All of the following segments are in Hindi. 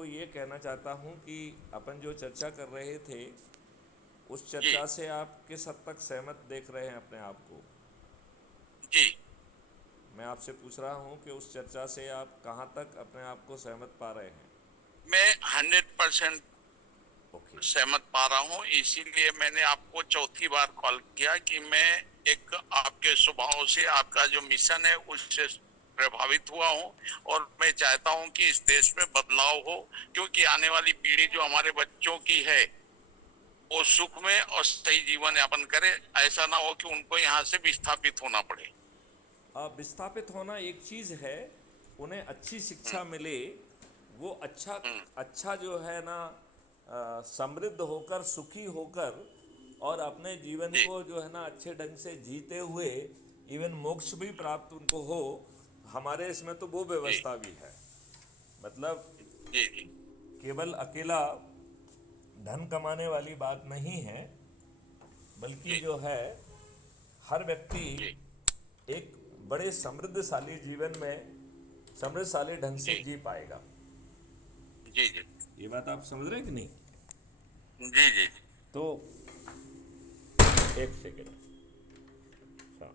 आपको ये कहना चाहता हूँ कि अपन जो चर्चा कर रहे थे उस जी चर्चा से आप किस हद तक सहमत देख रहे हैं अपने आप को। जी। मैं आपसे पूछ रहा हूँ कि उस चर्चा से आप कहाँ तक अपने आप को सहमत पा रहे हैं। मैं 100% ओके। सहमत पा रहा हूँ, इसीलिए मैंने आपको चौथी बार कॉल किया कि मैं एक आपके स्वभाव से, आपका जो मिशन है उससे प्रभावित हुआ हूँ। और मैं चाहता हूँ कि इस देश में बदलाव हो, क्योंकि आने वाली पीढ़ी जो हमारे बच्चों की है वो सुख में और सही जीवन यापन करे। ऐसा ना हो कि उनको यहाँ से विस्थापित होना पड़े। विस्थापित होना एक चीज़ है, उन्हें अच्छी हम्म। शिक्षा मिले, वो अच्छा हम्म। अच्छा जो है ना, समृद्ध होकर सुखी होकर और अपने जीवन जी को जो है ना अच्छे ढंग से जीते हुए इवन मोक्ष भी प्राप्त उनको हो। हमारे इसमें तो वो जी व्यवस्था भी है। मतलब जी जी केवल अकेला धन कमाने वाली बात नहीं है, बल्कि जी जो है हर व्यक्ति जी एक बड़े समृद्धशाली जीवन में समृद्धशाली ढंग से जी जी पाएगा। जी जी ये बात आप समझ रहे हैं कि नहीं। जी जी जी। तो एक सेकेंड, हाँ,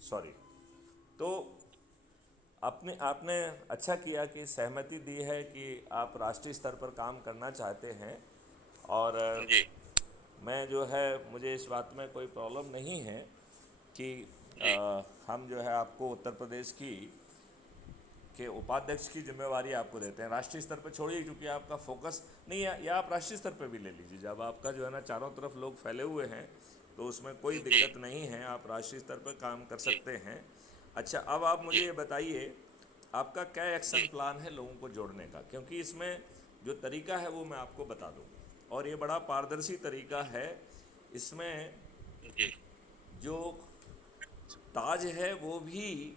सॉरी। तो आपने आपने अच्छा किया कि सहमति दी है कि आप राष्ट्रीय स्तर पर काम करना चाहते हैं। और जी मैं जो है मुझे इस बात में कोई प्रॉब्लम नहीं है कि जी हम जो है आपको उत्तर प्रदेश की के उपाध्यक्ष की जिम्मेवारी आपको देते हैं। राष्ट्रीय स्तर पर छोड़िए, क्योंकि आपका फोकस नहीं है, या आप राष्ट्रीय स्तर पर भी ले लीजिए। जब आपका जो है ना चारों तरफ लोग फैले हुए हैं तो उसमें कोई जी दिक्कत नहीं है, आप राष्ट्रीय स्तर पर काम कर जी सकते हैं। अच्छा, अब आप मुझे जी ये बताइए आपका क्या एक्शन जी प्लान है लोगों को जोड़ने का, क्योंकि इसमें जो तरीका है वो मैं आपको बता दूँ, और ये बड़ा पारदर्शी तरीका है। इसमें जी जो ताज है वो भी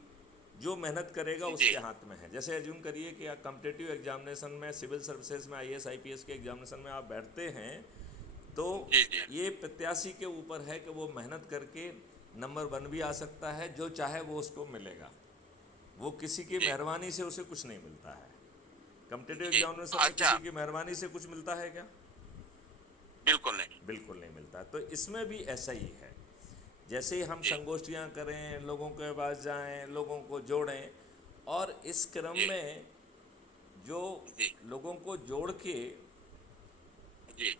जो मेहनत करेगा जी उसके हाथ में है। जैसे एज्यूम करिए कि आप कम्पिटेटिव एग्जामिनेशन में, सिविल सर्विसेज में, आईएएस आईपीएस के एग्जामिनेशन में आप बैठते हैं, तो जी जी ये प्रत्याशी के ऊपर है कि वो मेहनत करके नंबर 1 भी आ सकता है, जो चाहे वो उसको मिलेगा। वो किसी की जी मेहरबानी से उसे कुछ नहीं मिलता है। कम्पिटेटिव जी। एग्जामिनेशन में अच्छा। किसी की मेहरबानी से कुछ मिलता है क्या? बिल्कुल नहीं। बिल्कुल नहीं मिलता। तो इसमें भी ऐसा ही है। जैसे ही हम जी संगोष्ठियाँ करें, लोगों के पास जाएं, लोगों को जोड़ें, और इस क्रम जी में जो जी लोगों को जोड़ के जी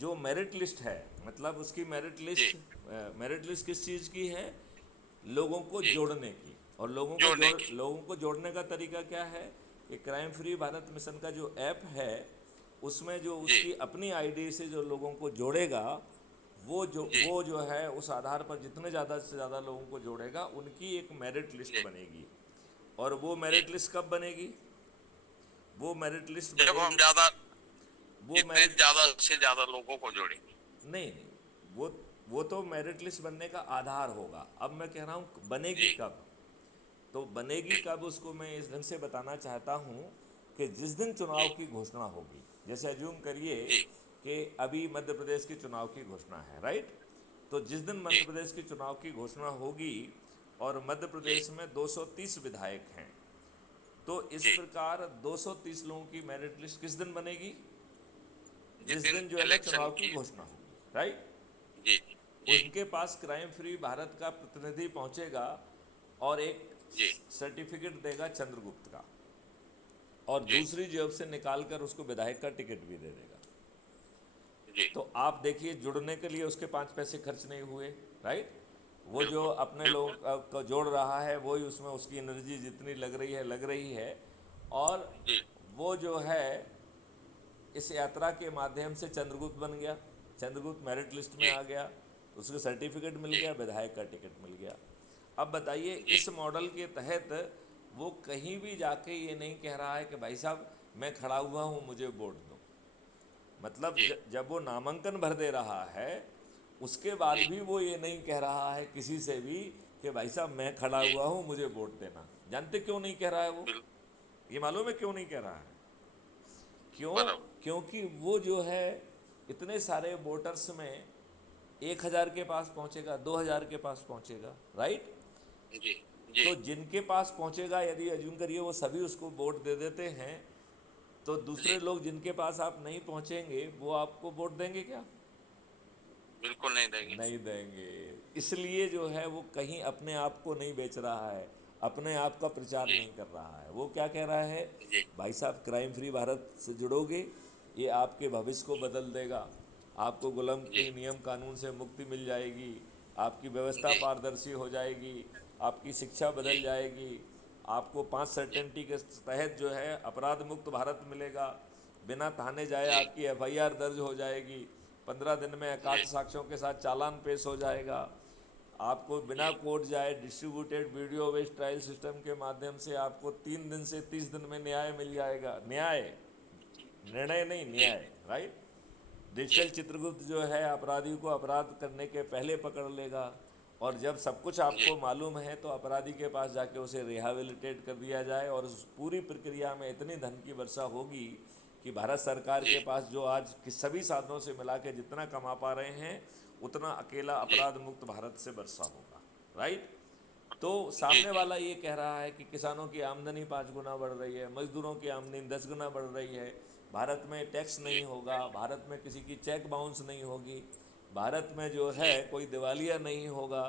जो मेरिट लिस्ट है, मतलब उसकी जी मेरिट लिस्ट किस चीज़ की है? लोगों को जी। जोड़ने की। और जोड़ने की। लोगों को जोड़ने का तरीका क्या है कि क्राइम फ्री भारत मिशन का जो ऐप है उसमें जो जी उसकी अपनी आईडी से जो लोगों को जोड़ेगा, जी वो जो है उस आधार पर जितने ज़्यादा से ज़्यादा लोगों को जोड़ेगा उनकी एक मेरिट लिस्ट जी बनेगी। और वो जी। मेरिट लिस्ट कब बनेगी? वो मेरिट लिस्ट जब हम बनेगी ज्यादा, वो जितने मेरिट ज्यादा से ज्यादा लोगों को जोड़ेंगे। नहीं नहीं, वो तो मेरिट लिस्ट बनने का आधार होगा। अब मैं कह रहा हूँ बनेगी जी कब। तो बनेगी जी कब उसको मैं इस ढंग से बताना चाहता हूँ कि जिस दिन चुनाव जी की घोषणा होगी। जैसे अज्यूम करिए जी कि अभी मध्य प्रदेश की चुनाव की घोषणा है, राइट। तो जिस दिन जी मध्य प्रदेश की चुनाव की घोषणा होगी और मध्य जी प्रदेश में 230 विधायक हैं, तो इस जी। प्रकार 230 लोगों की मेरिट लिस्ट किस दिन बनेगी? जिस जिस दिन दिन जो है ना इलेक्शन चुनाव की की। घोषणा होगी, राइट। जी जी उनके पास क्राइम फ्री भारत का प्रतिनिधि पहुंचेगा और एक जी सर्टिफिकेट देगा चंद्रगुप्त का, और जी दूसरी जेब से निकाल कर उसको विधायक का टिकट भी दे देगा। जी। तो आप देखिए, जुड़ने के लिए उसके 5 पैसे खर्च नहीं हुए, राइट। वो जो बिल्कुल अपने लोगों बिल्कुल। को जोड़ रहा है वही उसमें उसकी एनर्जी जितनी लग रही है लग रही है। और जी वो जो है इस यात्रा के माध्यम से चंद्रगुप्त बन गया, चंद्रगुप्त मेरिट लिस्ट में जी आ गया, तो उसको सर्टिफिकेट मिल जी गया, विधायक का टिकट मिल गया। अब बताइए, जी इस मॉडल के तहत वो कहीं भी जाके ये नहीं कह रहा है कि भाई साहब मैं खड़ा हुआ हूँ मुझे वोट दो। मतलब जी जब वो नामांकन भर दे रहा है उसके बाद जी भी वो ये नहीं कह रहा है किसी से भी कि भाई साहब मैं खड़ा जी। हुआ हूँ मुझे वोट देना। जानते क्यों नहीं कह रहा है वो? बिल्कुल। ये मालूम है क्यों नहीं कह रहा है? क्यों? बराबर। क्योंकि वो जो है इतने सारे वोटर्स में 1,000 के पास पहुंचेगा, 2,000 के पास पहुंचेगा, राइट। जी जी तो जिनके पास पहुंचेगा, यदि अज्यूम करिए वो सभी उसको वोट दे देते हैं, तो दूसरे जी, लोग जिनके पास आप नहीं पहुंचेंगे वो आपको वोट देंगे क्या? बिल्कुल नहीं देंगे। नहीं देंगे। इसलिए जो है वो कहीं अपने आप को नहीं बेच रहा है, अपने आप का प्रचार जी नहीं कर रहा है। वो क्या कह रहा है, जी भाई साहब क्राइम फ्री भारत से जुड़ोगे, ये आपके भविष्य को बदल देगा, आपको जी गुलामी नियम कानून से मुक्ति मिल जाएगी, आपकी व्यवस्था जी पारदर्शी हो जाएगी, आपकी शिक्षा जी बदल जाएगी, आपको 5 जी सर्टेनिटी के तहत जो है अपराध मुक्त भारत मिलेगा, बिना थाने जाए जी आपकी एफआईआर दर्ज हो जाएगी, 15 दिन में जी एकाध साक्ष्यों के साथ चालान पेश हो जाएगा, आपको बिना जी कोर्ट जाए distributed video based trial system के माध्यम से आपको 3 दिन से 30 दिन में न्याय मिल जाएगा। न्याय, निर्णय नहीं, जी न्याय, राइट। जी डिजिटल चित्रगुप्त जो है अपराधी को अपराध करने के पहले पकड़ लेगा, और जब सब कुछ जी आपको मालूम है तो अपराधी के पास जाके उसे रिहेबिलिटेट कर दिया जाए, और उस पूरी प्रक्रिया में इतनी धन की वर्षा होगी कि भारत सरकार के जी पास जो आज के सभी साधनों से मिला के जितना कमा पा रहे हैं, उतना अकेला जी अपराध मुक्त भारत से वर्षा होगा, राइट। तो जी सामने जी वाला ये कह रहा है कि किसानों की आमदनी 5 गुना बढ़ रही है, मजदूरों की आमदनी 10 गुना बढ़ रही है, भारत में टैक्स नहीं होगा, भारत में किसी की चेक बाउंस नहीं होगी, भारत में जो है जी कोई दिवालिया नहीं होगा।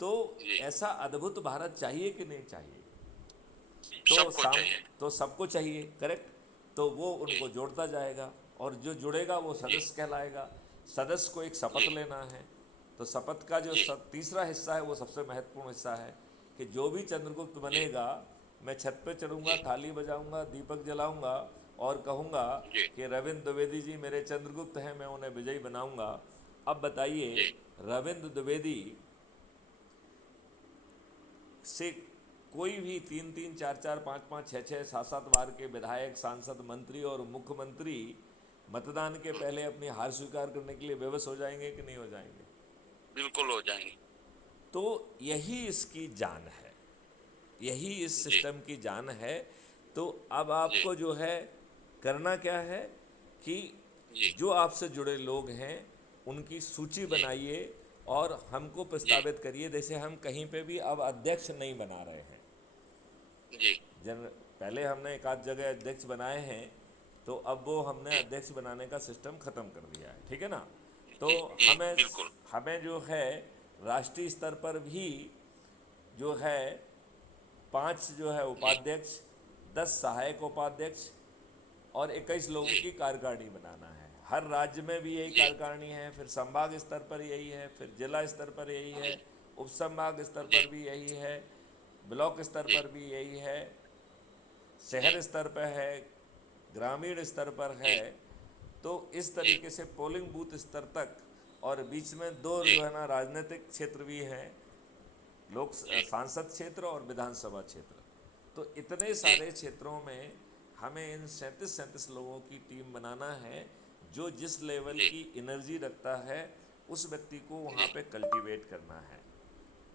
तो जी ऐसा अद्भुत भारत चाहिए कि नहीं चाहिए? तो सबको साम चाहिए। तो सबको चाहिए, करेक्ट। तो वो जी उनको जोड़ता जाएगा, और जो जुड़ेगा वो जी सदस्य कहलाएगा। सदस्य को एक शपथ जी लेना है, तो शपथ का जो जी तीसरा हिस्सा है वो सबसे महत्वपूर्ण हिस्सा है, कि जो भी चंद्रगुप्त जी बनेगा, मैं छत पे चढ़ूंगा, जी थाली बजाऊंगा, दीपक जलाऊंगा, और कहूंगा जी कि रविंद्र द्विवेदी जी मेरे चंद्रगुप्त हैं, मैं उन्हें विजयी बनाऊंगा। अब बताइए, जी रविंद्र द्विवेदी से कोई भी 3-3, 4-4, 5-5, 6-6, 7-7 बार के विधायक, सांसद, मंत्री और मुख्यमंत्री मतदान के पहले अपनी हार स्वीकार करने के लिए विवश हो जाएंगे कि नहीं हो जाएंगे? बिल्कुल हो जाएंगे। तो यही इसकी जान है, यही इस जी सिस्टम की जान है। तो अब जी आपको जो है करना क्या है कि जी जो आपसे जुड़े लोग हैं उनकी सूची जी बनाइए और हमको जी प्रस्तावित करिए। जैसे हम कहीं पे भी अब अध्यक्ष नहीं बना रहे हैं, जी जन पहले हमने एक आध जगह अध्यक्ष बनाए हैं, तो अब वो हमने जी अध्यक्ष बनाने का सिस्टम ख़त्म कर दिया है, ठीक है ना। तो जी जी हमें बिल्कुल। हमें जो है राष्ट्रीय स्तर पर भी जो है 5 जो है जी उपाध्यक्ष, 10 सहायक उपाध्यक्ष और 21 लोगों जी की कार्यकारिणी बनाना है। हर राज्य में भी यही जी कार्यकारिणी है, फिर संभाग स्तर पर यही है, फिर जिला स्तर पर यही है, जी उप संभाग स्तर जी पर भी यही है, ब्लॉक स्तर जी पर भी यही है, जी शहर स्तर पर है, ग्रामीण स्तर पर है। जी तो इस जी तरीके से पोलिंग बूथ स्तर तक, और बीच में दो जी जो है ना राजनीतिक क्षेत्र भी हैं, लोक जी सांसद क्षेत्र और विधानसभा क्षेत्र। तो इतने जी सारे क्षेत्रों में हमें इन 37-37 लोगों की टीम बनाना है, जो जिस लेवल जी की एनर्जी रखता है उस व्यक्ति को वहाँ जी पे कल्टीवेट करना है।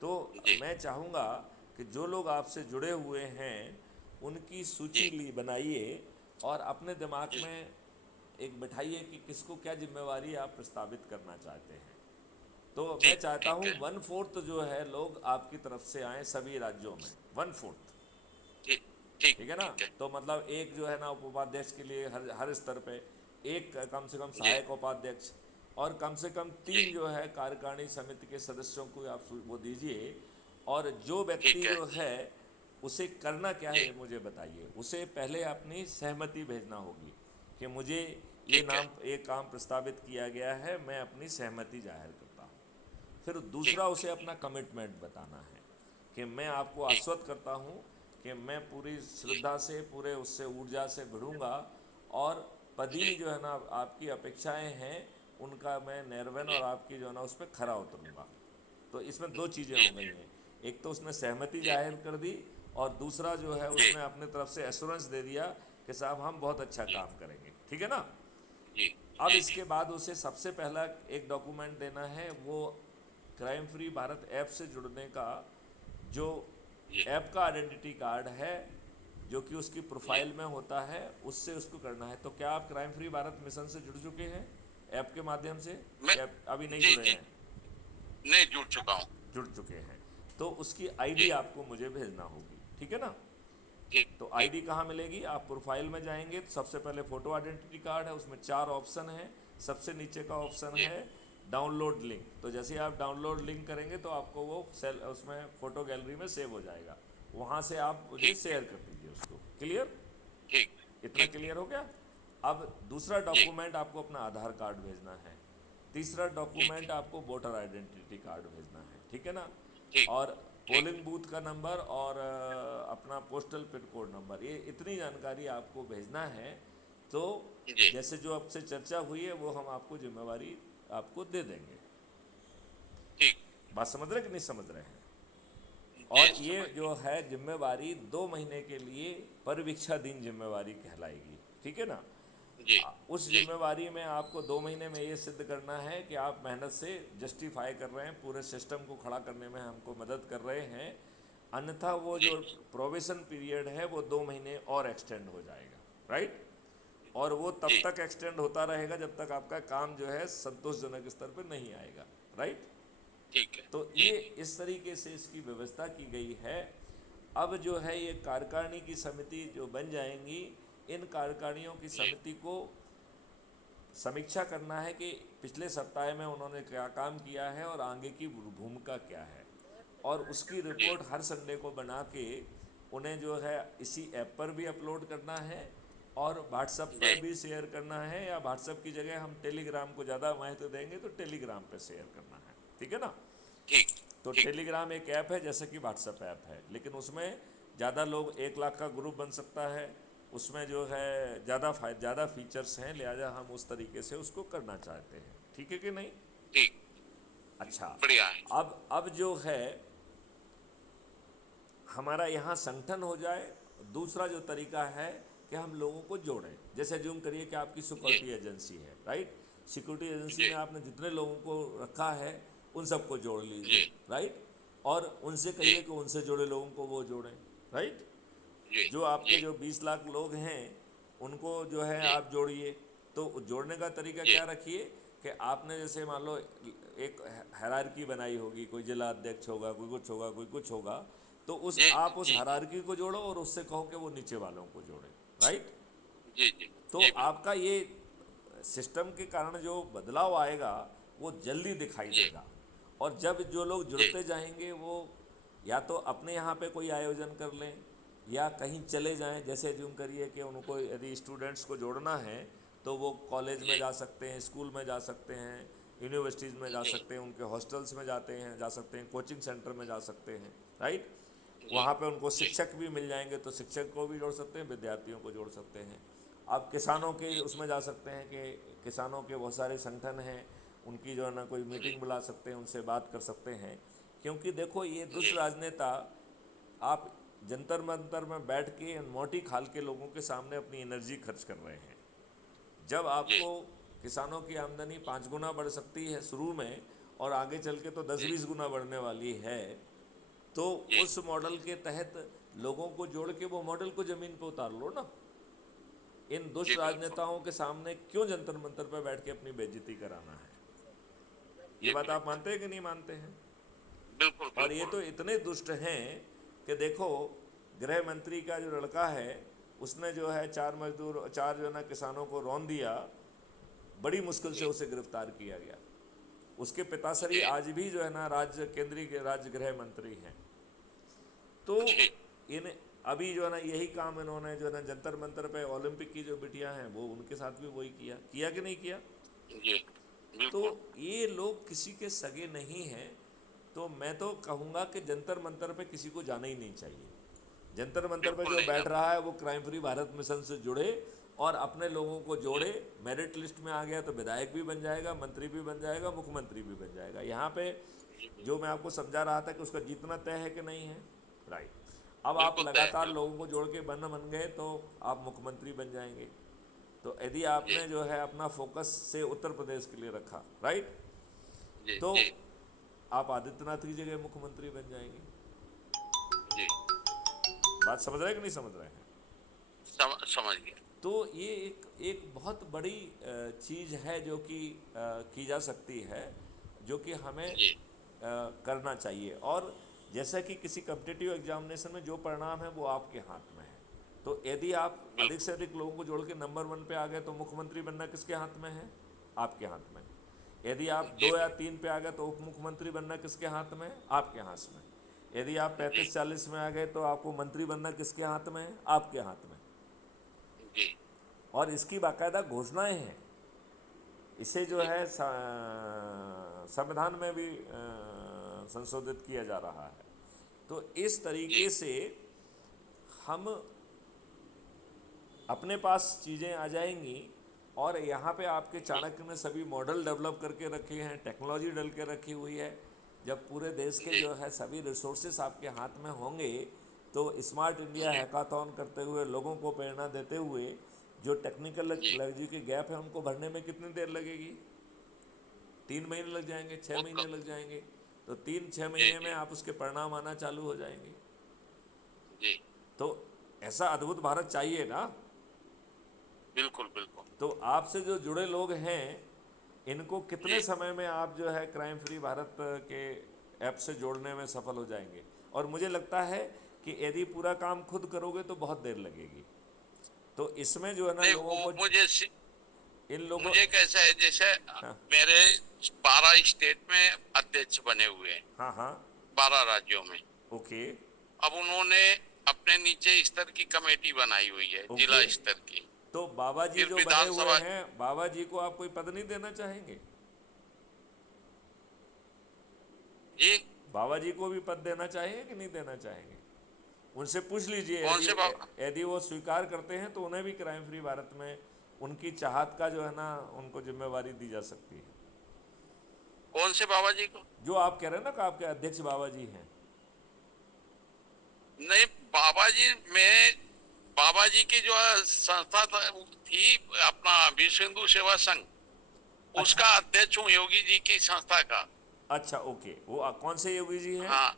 तो जी मैं चाहूँगा कि जो लोग आपसे जुड़े हुए हैं उनकी सूची जी ली बनाइए, और अपने दिमाग जी में एक बिठाइए कि किसको क्या जिम्मेवारी आप प्रस्तावित करना चाहते हैं। तो मैं ठीक चाहता ठीक हूँ है। 1/4 जो है लोग आपकी तरफ से आए सभी राज्यों में, 1/4, ठीक ठीक ठीक है ना। ठीक है। तो मतलब एक जो है ना उपाध्यक्ष के लिए हर हर स्तर पे एक कम से कम जी सहायक उपाध्यक्ष, और कम से कम जी 3 जो है कार्यकारिणी समिति के सदस्यों को आप वो दीजिए। और जो व्यक्ति ठीक है। जो है उसे करना क्या है जी ये मुझे बताइए। उसे पहले अपनी सहमति भेजना होगी कि मुझे ठीक है। ये काम प्रस्तावित किया गया है, मैं अपनी सहमति जाहिर करता हूँ। फिर ठीक दूसरा उसे ठीक अपना कमिटमेंट बताना है कि मैं आपको ठीक आश्वस्त करता हूँ कि मैं पूरी जी श्रद्धा से, पूरे उससे ऊर्जा से भिड़ूंगा, और पदी जी जो है ना आपकी अपेक्षाएं हैं उनका मैं निर्वहन जी और आपकी जो है ना उस पर खरा उतरूंगा। तो इसमें 2 चीज़ें जी हो गई हैं, एक तो उसने सहमति जी जाहिर कर दी, और दूसरा जो है जी उसने अपनी तरफ से एश्योरेंस दे दिया कि साहब हम बहुत अच्छा जी काम करेंगे, ठीक है ना। जी अब जी इसके बाद उसे सबसे पहला एक डॉक्यूमेंट देना है, वो क्राइम फ्री भारत ऐप से जुड़ने का जो जी ऐप का आइडेंटिटी कार्ड है, जो कि उसकी जी प्रोफाइल में होता है, उससे उसको करना है। तो क्या आप क्राइम फ्री भारत मिशन से जुड़ चुके हैं ऐप के माध्यम से, मैं या अभी नहीं जी जुड़े जी हैं? नहीं जुड़ चुका हूँ। जुड़ चुके हैं। तो उसकी आईडी आपको मुझे भेजना होगी, ठीक है ना। ठीक तो ठीक आईडी कहाँ मिलेगी, आप प्रोफाइल में जाएंगे तो सबसे पहले फोटो आइडेंटिटी कार्ड है, उसमें 4 ऑप्शन है। सबसे नीचे का ऑप्शन जी है डाउनलोड लिंक। तो जैसे ही आप डाउनलोड लिंक करेंगे तो आपको वो सेल उसमें फोटो गैलरी में सेव हो जाएगा, वहाँ से आप मुझे ठीक शेयर कर दीजिए उसको। क्लियर, ठीक इतना ठीक क्लियर हो गया। अब दूसरा जी डॉक्यूमेंट आपको अपना आधार कार्ड भेजना है। तीसरा ठीक डॉक्यूमेंट आपको वोटर आइडेंटिटी कार्ड भेजना है, ठीक है ना। ठीक और ठीक पोलिंग बूथ का नंबर और अपना पोस्टल पिन कोड नंबर, ये इतनी जानकारी आपको भेजना है। तो जी जैसे जो आपसे चर्चा हुई है वो हम आपको जिम्मेवारी आपको दे देंगे। ठीक बात समझ रहे हैं कि नहीं समझ रहे हैं। जी और ये समझ जो है जिम्मेवारी 2 महीने के लिए परिवीक्षाधीन जिम्मेवारी कहलाएगी, ठीक है ना। जी उस जी जिम्मेवारी में आपको 2 महीने में ये सिद्ध करना है कि आप मेहनत से जस्टिफाई कर रहे हैं, पूरे सिस्टम को खड़ा करने में हमको मदद कर रहे हैं। अन्यथा वो जी जो प्रोबेशन पीरियड है वो 2 महीने और एक्सटेंड हो जाएगा, राइट। और वो तब जी तक एक्सटेंड होता रहेगा जब तक आपका काम जो है संतोषजनक स्तर पर नहीं आएगा, राइट। ठीक है तो जी ये जी इस तरीके से इसकी व्यवस्था की गई है। अब जो है ये कार्यकारिणी की समिति जो बन जाएंगी, इन कार्यकारिणियों की जी समिति को समीक्षा करना है कि पिछले सप्ताह में उन्होंने क्या काम किया है और आगे की भूमिका क्या है, और उसकी जी रिपोर्ट हर संडे को बना के उन्हें जो है इसी ऐप पर भी अपलोड करना है और व्हाट्सएप जी पर भी शेयर करना है, या व्हाट्सएप की जगह हम टेलीग्राम को ज़्यादा महत्व देंगे तो टेलीग्राम पे शेयर करना है, ठीक है ना। ठीक तो ठीक टेलीग्राम एक ऐप है जैसे कि व्हाट्सएप ऐप है, लेकिन उसमें ज़्यादा लोग 1 लाख का ग्रुप बन सकता है, उसमें जो है ज़्यादा फीचर्स हैं, लिहाजा हम उस तरीके से उसको करना चाहते हैं, ठीक है कि नहीं। ठीक अच्छा, बढ़िया है अब जो है हमारा यहाँ संगठन हो जाए। दूसरा जो तरीका है कि हम लोगों को जोड़ें, जैसे जूम करिए कि आपकी जी सिक्योरिटी एजेंसी है, राइट। सिक्योरिटी एजेंसी जी में आपने जितने लोगों को रखा है उन सबको जोड़ लीजिए, जी राइट। और उनसे जी कहिए कि उनसे जुड़े लोगों को वो जोड़ें, राइट। जी जो आपके जी जो 20 लाख लोग हैं उनको जो है जी आप जोड़िए। तो जोड़ने का तरीका जी क्या रखिए कि आपने जैसे मान लो एक हायरार्की बनाई होगी, कोई जिला अध्यक्ष होगा, कोई कुछ होगा, कोई कुछ होगा, तो जी आप उस जी हायरार्की को जोड़ो और उससे कहो कि वो नीचे वालों को जोड़े, राइट। जी जी तो जी बिल्कुल आपका ये सिस्टम के कारण जो बदलाव आएगा वो जल्दी दिखाई जी देगा। और जब जो लोग जी जुड़ते जाएंगे वो या तो अपने यहाँ पे कोई आयोजन कर लें या कहीं चले जाएं, जैसे जूम करिए कि उनको यदि स्टूडेंट्स को जोड़ना है तो वो कॉलेज में जी जा सकते हैं, स्कूल में जा सकते हैं, यूनिवर्सिटीज़ में जा जी सकते हैं, उनके हॉस्टल्स में जा सकते हैं, कोचिंग सेंटर में जा सकते हैं, राइट। जी वहाँ पे उनको जी शिक्षक भी मिल जाएंगे तो शिक्षक को भी जोड़ सकते हैं, विद्यार्थियों को जोड़ सकते हैं। आप किसानों के उसमें जा सकते हैं कि किसानों के बहुत सारे संगठन हैं, उनकी जो है ना कोई जी मीटिंग बुला सकते हैं, उनसे बात कर सकते हैं। क्योंकि देखो ये दुष्ट जी राजनेता, आप जंतर मंतर में बैठ के मोटी खाल के लोगों के सामने अपनी एनर्जी खर्च कर रहे हैं। जब जी आपको किसानों की आमदनी 5 गुना बढ़ सकती है शुरू में, और आगे चल के तो जी 10-20 गुना बढ़ने वाली है, तो जी उस मॉडल के तहत लोगों को जोड़ के वो मॉडल को ज़मीन पे उतार लो ना। इन जी दुष्ट बिल्कुल राजनेताओं के सामने क्यों जंतर मंतर पर बैठ के अपनी बेइज्जती कराना है। ये जी बात आप बिल्कुल मानते हैं कि नहीं मानते हैं। बिल्कुल और ये बिल्कुल तो इतने दुष्ट हैं कि देखो, गृह मंत्री का जो लड़का है उसने जो है 4 जो है ना किसानों को रौंद दिया, बड़ी मुश्किल से जी उसे गिरफ्तार किया गया। उसके पिताश्री जी आज भी जो है ना केंद्रीय राज्य गृह मंत्री हैं। तो जी इन अभी जो है ना यही काम इन्होंने जो है ना जंतर मंतर पे ओलंपिक की जो बिटियां हैं वो उनके साथ भी वही किया कि नहीं किया। जी तो बिल्कुल ये लोग किसी के सगे नहीं हैं। तो मैं तो कहूँगा कि जंतर मंतर पे किसी को जाना ही नहीं चाहिए। जंतर मंतर पे बिल्कुल जो नहीं बैठ जाना रहा है वो क्राइम फ्री भारत मिशन से जुड़े और अपने लोगों को जोड़े। मेरिट लिस्ट में आ गया तो विधायक भी बन जाएगा, मंत्री भी बन जाएगा, मुख्यमंत्री भी बन जाएगा। यहाँ पे जी जो मैं आपको समझा रहा था कि उसका जीतना तय है कि नहीं है, राइट। अब आप बिल्कुल तय है लगातार बिल्कुल लोगों को जोड़ के बन गए तो आप मुख्यमंत्री बन जाएंगे। तो यदि जी आपने जो है अपना फोकस से उत्तर प्रदेश के लिए रखा, राइट, जी तो जी आप आदित्यनाथ की जगह मुख्यमंत्री बन जाएंगे। जी बात समझ रहे हैं कि नहीं समझ रहे हैं। समझ गया तो ये एक बहुत बड़ी चीज़ है जो कि की जा सकती है, जो कि हमें जी करना चाहिए। और जैसा कि किसी कॉम्पिटिटिव एग्जामिनेशन में जो परिणाम है वो आपके हाथ में है। तो यदि आप अधिक से अधिक लोगों को जोड़ के नंबर 1 पे आ गए तो मुख्यमंत्री बनना किसके हाथ में है? आपके हाथ में। यदि आप जी 2 या 3 पे आ गए तो उप मुख्यमंत्री बनना किसके हाथ में है? आपके हाथ में। यदि आप जी 35-40 में आ गए तो आपको मंत्री बनना किसके हाथ में है? आपके हाथ में। जी और इसकी बाकायदा घोषणाएं हैं। इसे जो जी है संविधान में भी संशोधित किया जा रहा है। तो इस जी तरीके से हम अपने पास चीज़ें आ जाएंगी। और यहाँ पे आपके जी चाणक्य ने सभी मॉडल डेवलप करके रखे हैं, टेक्नोलॉजी डल के रखी हुई है। जब पूरे देश के जी जो है सभी रिसोर्सेस आपके हाथ में होंगे तो स्मार्ट इंडिया जी हैकाथॉन करते हुए, लोगों को प्रेरणा देते हुए, जो टेक्निकल जी लॉजी के गैप है उनको भरने में कितनी देर लगेगी? 3 महीने लग जाएंगे, 6 महीने वो लग जाएंगे। तो 3-6 जी महीने में जी आप उसके परिणाम आना चालू हो जाएंगे। जी तो ऐसा अद्भुत भारत चाहिए ना। बिल्कुल बिल्कुल। तो आपसे जो जुड़े लोग हैं इनको कितने जी समय में आप जो है क्राइम फ्री भारत के ऐप से जोड़ने में सफल हो जाएंगे? और मुझे लगता है कि यदि पूरा काम खुद करोगे तो बहुत देर लगेगी। तो इसमें जो है ना नहीं, लोगों वो को, इन लोगों, मुझे कैसा है, जैसे हाँ मेरे 12 स्टेट में अध्यक्ष बने हुए हैं, हाँ हाँ, 12 राज्यों में। ओके अब उन्होंने अपने नीचे स्तर की कमेटी बनाई हुई है, जिला ओके। स्तर की। तो बाबा जी फिर जो बने हुए विधानसभा। हैं, बाबा जी को आप कोई पद नहीं देना चाहेंगे? जी बाबा जी को भी पद देना चाहेंगे कि नहीं देना चाहेंगे? उनसे पूछ लीजिए, कौन यदि से बाबा? यदि वो स्वीकार करते हैं तो उन्हें भी क्राइम फ्री भारत में उनकी चाहत का जो है ना उनको जिम्मेवारी दी जा सकती है। कौन से बाबा जी को? जो आप कह रहे हैं ना कि आपके अध्यक्ष बाबा जी हैं। नहीं, बाबा जी में बाबा जी की जो संस्था थी, अपना विश्व हिंदू सेवा संघ, अच्छा उसका अध्यक्ष हूँ, योगी जी की संस्था का। अच्छा, ओके। वो कौन से योगी जी हैं? हाँ,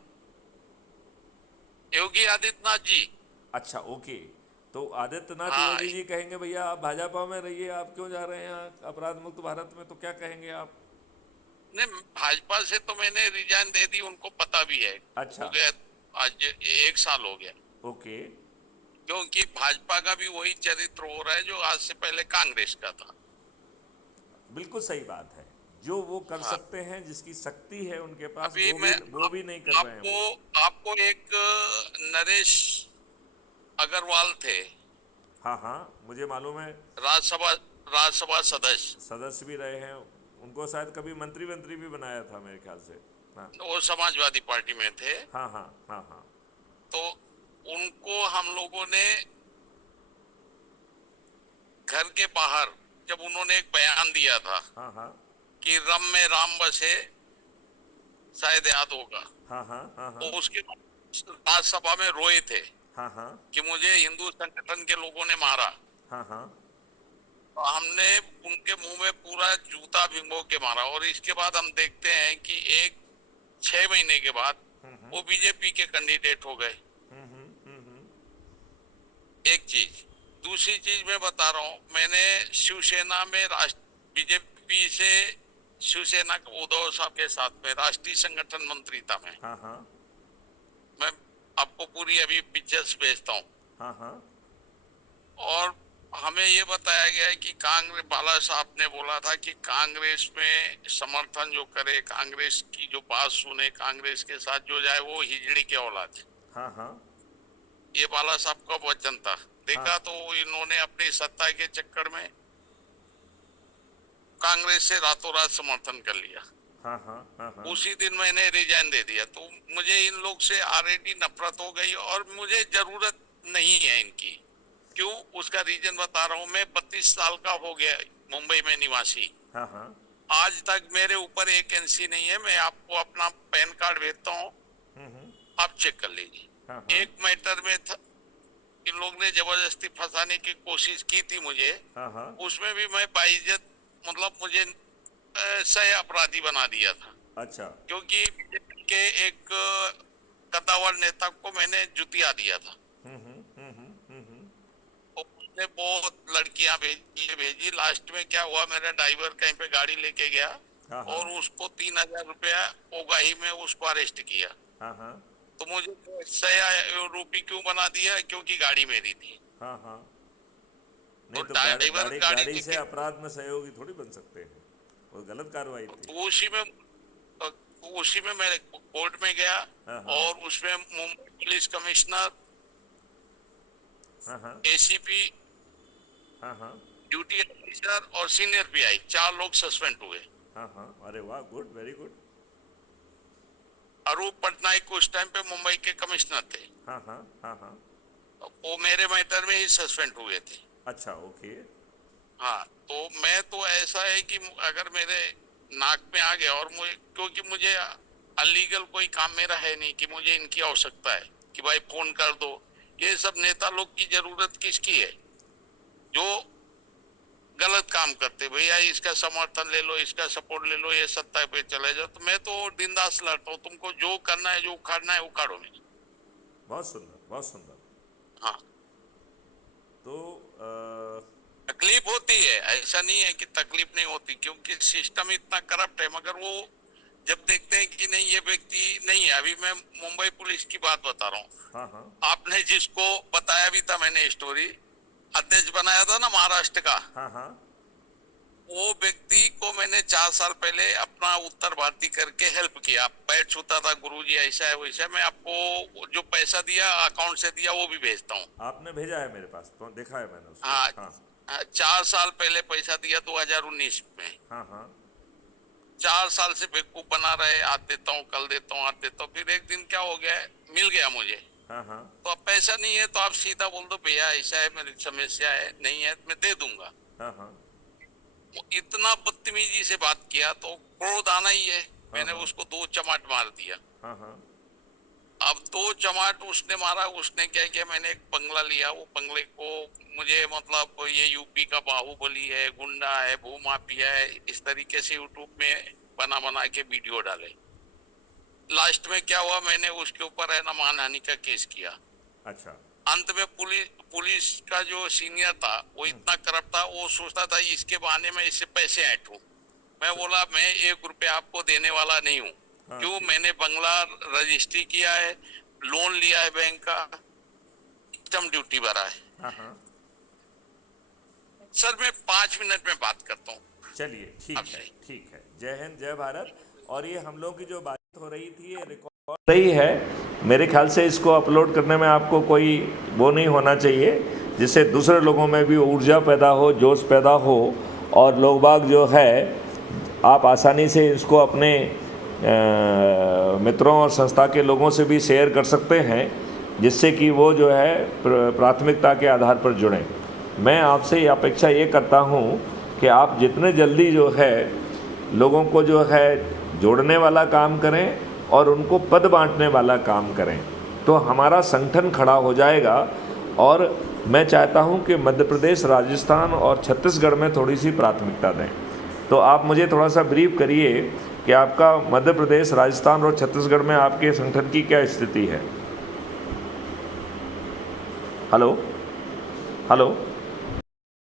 योगी आदित्यनाथ जी। अच्छा, ओके। तो आदित्यनाथ हाँ, योगी जी कहेंगे भैया आप भाजपा में रहिए, आप क्यों जा रहे हैं अपराध मुक्त भारत में, तो क्या कहेंगे आप? नहीं, भाजपा से तो मैंने रिजाइन दे दी, उनको पता भी है। अच्छा, हो गया, आज 1 साल हो गया। ओके। क्योंकि भाजपा का भी वही चरित्र हो रहा है जो आज से पहले कांग्रेस का था। बिल्कुल सही बात है। जो वो कर हाँ, सकते हैं, जिसकी शक्ति है उनके पास, अभी वो भी मैं वो भी नहीं कर रहे हैं आपको वो। आपको एक नरेश अग्रवाल थे, हाँ हाँ, मुझे मालूम है। राज्यसभा राज्यसभा सदस्य। सदस्य भी रहे हैं। उनको शायद कभी मंत्री मंत्री भी बनाया था मेरे ख्याल से। हाँ वो समाजवादी पार्टी में थे। हाँ हाँ हाँ हाँ तो उनको हम लोगों ने घर के बाहर, जब उन्होंने एक बयान दिया था हाँ हाँ कि रम में राम बसे, शायद याद होगा, हाँ हाँ हाँ वो हाँ उसके राज्यसभा में रोए थे हाँ हाँ कि मुझे हिंदू संगठन के लोगों ने मारा। हाँ हाँ तो हमने उनके मुंह में पूरा जूता भिगो के मारा। और इसके बाद हम देखते हैं कि 6 महीने के बाद वो बीजेपी के कैंडिडेट हो गए। एक चीज। दूसरी चीज मैं बता रहा हूँ, मैंने शिवसेना में बीजेपी से शिवसेना के उद्धव साहब के साथ में राष्ट्रीय संगठन मंत्री था मैं। हाँ हाँ मैं आपको पूरी अभी पिक्चर्स भेजता हूँ। हाँ हाँ और हमें ये बताया गया है कि कांग्रेस, बाला साहब ने बोला था कि कांग्रेस में समर्थन जो करे, कांग्रेस की जो बात सुने, कांग्रेस के साथ जो जाए, वो हिजड़ी के औलाद है। हाँ हाँ ये बाला साहब का वचन था। हाँ देखा तो इन्होंने अपनी सत्ता के चक्कर में कांग्रेस से रातों रात समर्थन कर लिया। हाँ हाँ हाँ हाँ उसी दिन मैंने रिजाइन दे दिया। तो मुझे इन लोग से ऑलरेडी नफरत हो गई और मुझे जरूरत नहीं है इनकी। क्यों? उसका रीजन बता रहा हूँ। मैं 32 साल का हो गया, मुंबई में निवासी। हाँ हाँ आज तक मेरे ऊपर एक एनसी नहीं है। मैं आपको अपना पैन कार्ड भेजता हूँ, आप चेक कर लीजिए। हाँ हाँ एक मैटर में था, इन लोग ने जबरदस्ती फंसाने की कोशिश की थी मुझे। हाँ हाँ उसमें भी मैं बाइज्जत, मतलब मुझे सह अपराधी बना दिया था। अच्छा क्योंकि बीजेपी के एक कद्दावर नेता को मैंने जुतिया दिया था। तो उसने बहुत लड़कियां भेजी। लास्ट में क्या हुआ, मेरा ड्राइवर कहीं पे गाड़ी लेके गया हाँ हाँ और उसको 3000 रुपया ओगाही में उसको अरेस्ट किया। हाँ हाँ तो मुझे सहआरोपी क्यों बना दिया? क्योंकि गाड़ी मेरी थी। हाँ हाँ। तो नहीं तो ड्राइवर गाड़ी गाड़ी से लेके, अपराध में सहयोगी थोड़ी बन सकते हैं, वो गलत कार्रवाई थी। तो उसी में मैं कोर्ट में गया, हाँ हाँ और उसमें मुंबई पुलिस कमिश्नर, हाँ हाँ एसीपी, हाँ हाँ ड्यूटी ऑफिसर और सीनियर पीआई, 4 लोग सस्पेंड हुए। हाँ हाँ। अरे वाह, गुड, वेरी गुड। अरूप पटनायक उस टाइम पे मुंबई के कमिश्नर थे, हाँ हाँ हाँ हाँ। वो मेरे मैटर में ही सस्पेंड हुए थे। अच्छा, ओके। हाँ, तो मैं तो ऐसा है कि अगर मेरे नाक में आ गया, और मुझे, क्योंकि मुझे अनलीगल कोई काम मेरा है नहीं कि मुझे इनकी आवश्यकता है कि भाई फोन कर दो। ये सब नेता लोग की जरूरत किसकी है? जो गलत काम करते, भैया इसका समर्थन ले लो, इसका सपोर्ट ले लो, ये सत्ता पे चले जाओ। तो मैं तो बिंदास लड़ता हूँ, तुमको जो करना है, जो उखाड़ना है उखाड़ो मेरी। बहुत सुंदर, बहुत सुंदर। हाँ, तो तकलीफ होती है, ऐसा नहीं है कि तकलीफ नहीं होती, क्योंकि सिस्टम इतना करप्ट है। मगर वो जब देखते हैं कि नहीं, ये व्यक्ति नहीं है। अभी मैं मुंबई पुलिस की बात बता रहा हूँ। हाँ हाँ आपने जिसको बताया भी था, मैंने स्टोरी, अध्यक्ष बनाया था ना महाराष्ट्र का, हाँ हाँ वो व्यक्ति को मैंने 4 साल पहले अपना उत्तर भारतीय करके हेल्प किया। पैर छूता था, गुरुजी ऐसा है वैसा है। मैं आपको जो पैसा दिया, अकाउंट से दिया, वो भी भेजता हूँ। आपने भेजा है मेरे पास, तो देखा है मैंने उसको। हाँ, हाँ 4 साल पहले पैसा दिया 2019 में। हाँ हाँ 4 साल से बेवकूफ बना रहे, आज देता हूँ, कल देता हूँ, आज देता हूँ। फिर एक दिन क्या हो गया, मिल गया मुझे। हाँ हाँ तो अब पैसा नहीं है तो आप सीधा बोल दो, भैया ऐसा है, मेरी समस्या है, नहीं है तो मैं दे दूंगा। हाँ हाँ वो इतना बदतमीजी से बात किया तो क्रोध आना ही है। मैंने हाँ। उसको 2 चमाट मार दिया। हाँ हाँ अब 2 चमाट उसने मारा, उसने क्या किया, मैंने एक बंगला लिया। वो बंगले को मुझे, मतलब ये यूपी का बाहुबली है, गुंडा है, भूमाफिया है, इस तरीके से यूट्यूब में बना बना के वीडियो डाले। लास्ट में क्या हुआ, मैंने उसके ऊपर है ना मानहानि का केस किया। अच्छा। अंत में पुलिस का जो सीनियर था वो इतना करप्ट था, वो सोचता था इसके बहाने में इससे पैसे ऐंठूं। मैं बोला मैं 1 रुपया आपको देने वाला नहीं हूँ। हाँ, क्यों? ठीक। मैंने बंगला रजिस्ट्री किया है, लोन लिया है बैंक का, कस्टम ड्यूटी भरा है। हाँ हाँ। सर मैं 5 मिनट में बात करता हूँ चलिए, ठीक है, आपसे। ठीक है। जय हिंद, जय भारत। और ये हम लोग की जो बातचीत हो रही थी, ये रिकॉर्ड रही है। मेरे ख्याल से इसको अपलोड करने में आपको कोई वो नहीं होना चाहिए, जिससे दूसरे लोगों में भी ऊर्जा पैदा हो, जोश पैदा हो, और लोग बाग जो है, आप आसानी से इसको अपने मित्रों और संस्था के लोगों से भी शेयर कर सकते हैं, जिससे कि वो जो है प्राथमिकता के आधार पर जुड़ें। मैं आपसे अपेक्षा ये करता हूँ कि आप जितने जल्दी जो है लोगों को जो है जोड़ने वाला काम करें और उनको पद बांटने वाला काम करें, तो हमारा संगठन खड़ा हो जाएगा। और मैं चाहता हूं कि मध्य प्रदेश, राजस्थान और छत्तीसगढ़ में थोड़ी सी प्राथमिकता दें। तो आप मुझे थोड़ा सा ब्रीफ करिए कि आपका मध्य प्रदेश, राजस्थान और छत्तीसगढ़ में आपके संगठन की क्या स्थिति है। Hello hello.